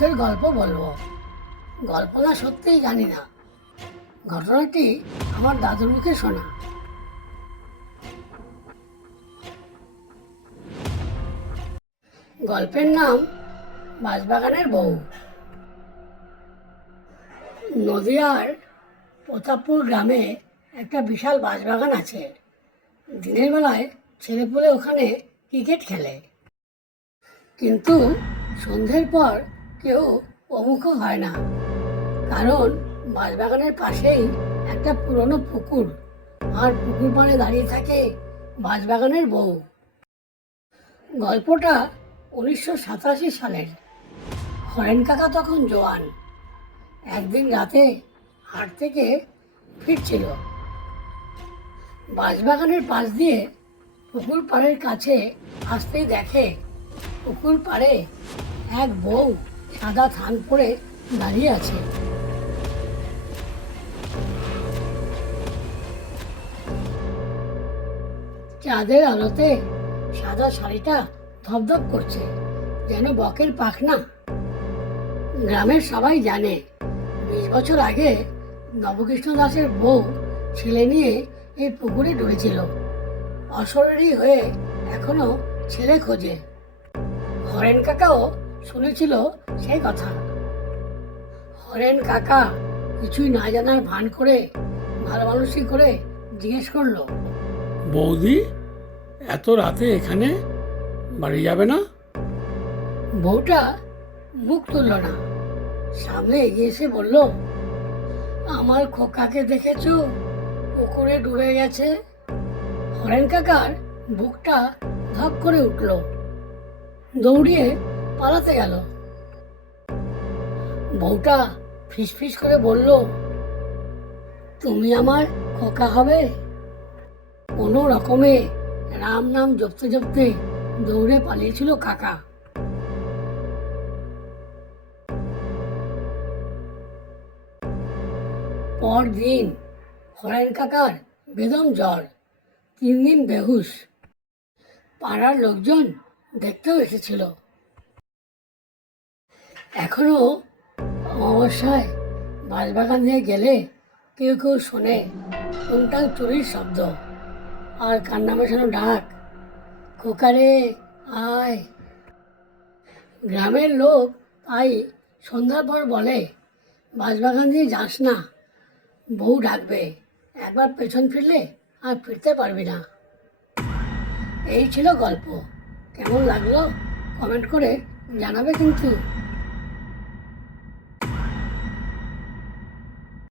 ভূতের গল্প বলবো। গল্প না সত্যিই জানি না, ঘটনাটি আমার দাদুর মুখে শোনা। গল্পের নাম বাঁশবাগানের বউ। নদিয়ার প্রতাপপুর গ্রামে একটা বিশাল বাঁশবাগান আছে। দিনের বেলায় ছেলেপুলে ওখানে ক্রিকেট খেলে, কিন্তু সন্ধ্যের পর কেউ অমুখ হয় না, কারণ বাঁশবাগানের পাশেই একটা পুরনো পুকুর, আর পুকুর পাড়ে দাঁড়িয়ে থাকে বাঁশবাগানের বউ। গল্পটা 1987 সালের। হরেন কাকা তখন জোয়ান। একদিন রাতে হাট থেকে ফিরছিল, বাঁশবাগানের পাশ দিয়ে পুকুর পাড়ের কাছে আসতেই দেখে পুকুর পাড়ে এক বউ সাদা থান পরে দাঁড়িয়ে আছে। চাঁদের আলোতে সাদা শাড়িটা ধপধপ করছে, যেন বকের পাখনা। গ্রামের সবাই জানে 20 বছর আগে নবকৃষ্ণ দাসের বউ ছেলে নিয়ে এই পুকুরে ডুবেছিল। অশরীরী হয়ে এখনো ছেলে খোঁজে। হরেন কাকাও শুনেছিল সেই কথা। হরেন কাকা কিছুই না জানার ভান করে ভালো মানুষই করে জিজ্ঞেস করলো, বৌদি, এত রাতে এখানে বাড়ি যাবে না? বউটা মুখ তুলল না, সামনে এগিয়ে এসে বলল, আমার খোকাকে দেখেছো? পুকুরে ডুবে গেছে। হরেন কাকার বুকটা ধপ করে উঠল, দৌড়িয়ে পালাতে গেল। বউটা ফিসফিস করে বলল, তুমি আমার খোকা হবে? কোনো রকমে রাম নাম জপতে জপতে দৌড়ে পালিয়েছিল কাকা। পরদিন হরেন কাকার বেদম জ্বর, 3 দিন বেহুশ। পাড়ার লোকজন দেখতেও এসেছিল। এখনো অমাবস্যায় বাঁশবাগান দিয়ে গেলে কেউ কেউ শোনে টুংটাং চুরির শব্দ আর কান্না মেশানো ডাক, খোকারে আয়। গ্রামের লোক তাই সন্ধ্যার পর বলে, বাঁশবাগান দিয়ে যাস না, বউ ডাকবে, একবার পেছন ফিরলে আর ফিরতে পারবি না। এই ছিল গল্প। কেমন লাগলো কমেন্ট করে জানাবে কিন্তু।